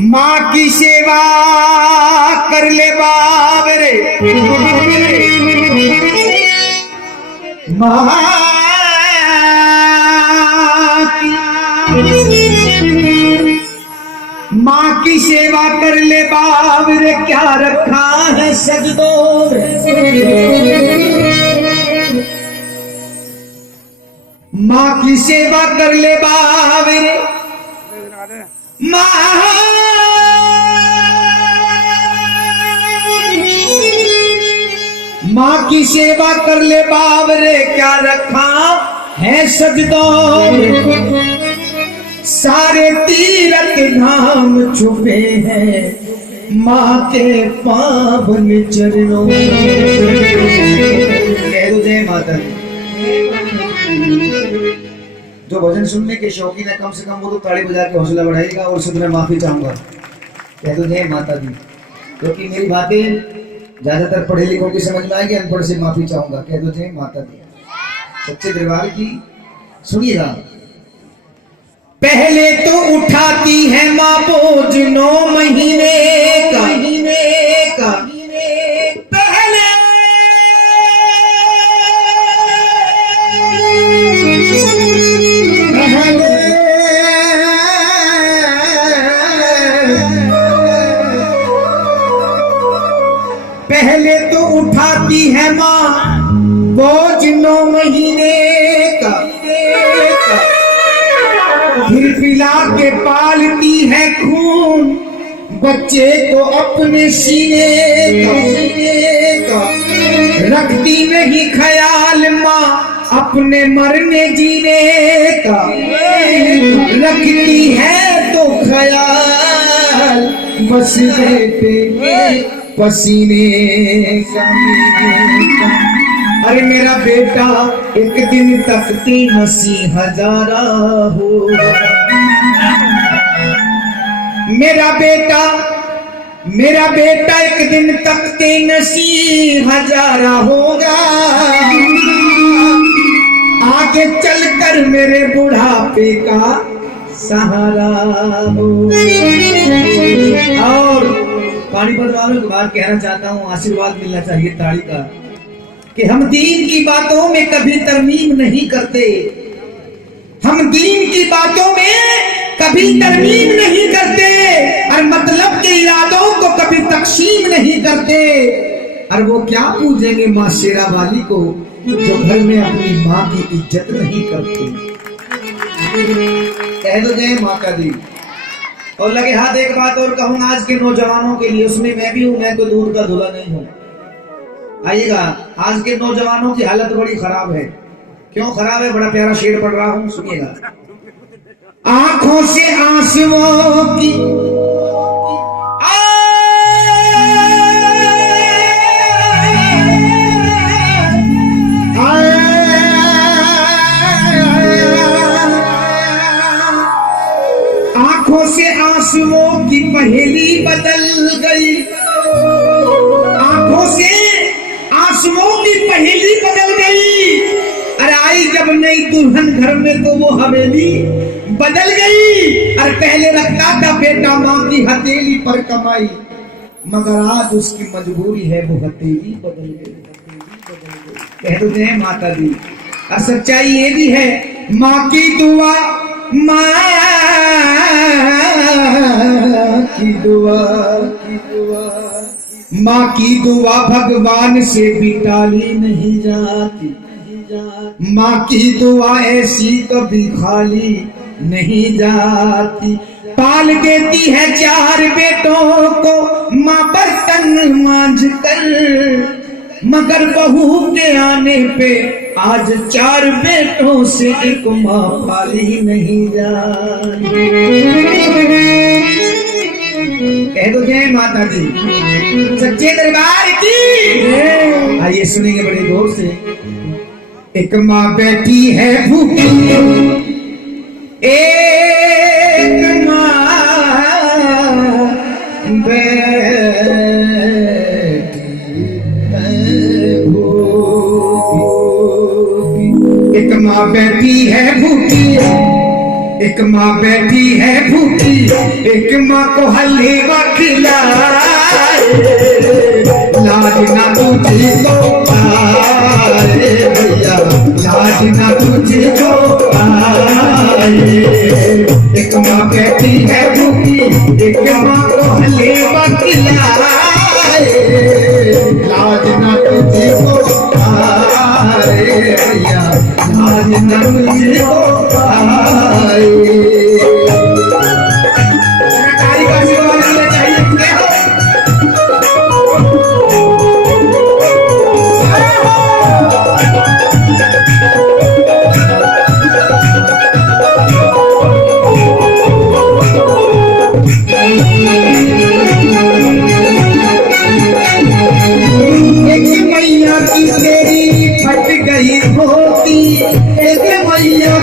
माँ की सेवा कर ले बाबरे, माँ की सेवा कर ले बाबरे, क्या रखा है सजदों में। माँ की सेवा कर ले बाबरे, माँ की सेवा कर ले बाबरे, क्या रखा है सजदों में। सारे तीरथ धाम छुपे हैं माँ के पावन चरणों में। कह दो जय माता दी। जो भजन सुनने के शौकीन है कम से कम वो तो ताली बजा के हौसला बढ़ाएगा और उससे मैं माफी चाहूंगा। कह दो जय माता दी, क्योंकि मेरी बातें ज्यादातर पढ़े लिखों की समझ में आएगी, अनपढ़ से माफी चाहूंगा। कह दो जय माता दी। सच्चे दरबार की सुनिएगा। पहले तो उठाती है माँ बोझ 9 महीने का, पहले तो उठाती है माँ बोझ 9 महीने का, फिर पिला के पालती है खून बच्चे को अपने सीने का। रखती नहीं ख्याल माँ अपने मरने जीने का, रखती है तो ख्याल बस बेटे पसीने का। अरे मेरा बेटा एक दिन तक नसी हजारा होगा, मेरा बेटा एक दिन तक नसी हजारा होगा। आगे चलकर मेरे बुढ़ापे का सहारा हो। और पानीपत वालों को बात कहना चाहता हूँ, आशीर्वाद मिलना चाहिए ताली का, कि हम दीन की बातों में कभी तरमीम नहीं करते, हम दीन की बातों में कभी तरमीम नहीं करते, और मतलब के इरादों को कभी तकसीम नहीं करते। और वो क्या पूजेंगे माँ शेरा वाली को जो घर में अपनी माँ की इज्जत नहीं करते। कह दो जय माता दी। और लगे हाथ एक बात और कहूँ आज के नौजवानों के लिए, उसमें मैं भी हूँ, मैं तो दूर का दूल्हा नहीं हूँ। आइएगा, आज के नौजवानों की हालत बड़ी खराब है। क्यों खराब है? बड़ा प्यारा शेर पढ़ रहा हूँ, सुनिएगा। आंखों से आंसुओं की आंखों से आंसुओं की पहेली बदल गई, आंखों से आंसुओं की पहेली बदल गई। अरे आई जब नई दुल्हन घर में तो वो हवेली बदल गई। और पहले रखता था बेटा माँ की हथेली पर कमाई, मगर आज उसकी मजबूरी है वो हथेली बदल गई। कह दो जय माता दी। और सच्चाई ये भी है, माँ की दुआ, माँ की दुआ, माँ की दुआ भगवान से भी टाली नहीं जाती, माँ की दुआ ऐसी कभी खाली नहीं जाती। पाल देती है 4 बेटों को माँ बर्तन मांझ कर, मगर बहू के आने पे आज 4 बेटों से एक माँ पाली नहीं जाती। कह दो जय माता दी। सच्चे दरबार की। आइए सुनेंगे बड़े गौर से। एक माँ बैठी है भूखी, एक माँ बैठी है भूखी, एक माँ बैठी है भूखी, एक माँ बैठी है भूखी, एक माँ को हलवा खिलाए, लाज ना तुझे को आए भैया, लाज ना तुझे को आए। एक माँ बैठी है भूखी, एक माँ को हलवा खिलाए, लाज ना तुझे को आए भैया, लाज ना तुझे को आए। एक मैया की तेरी फट गई धोती, एक मैया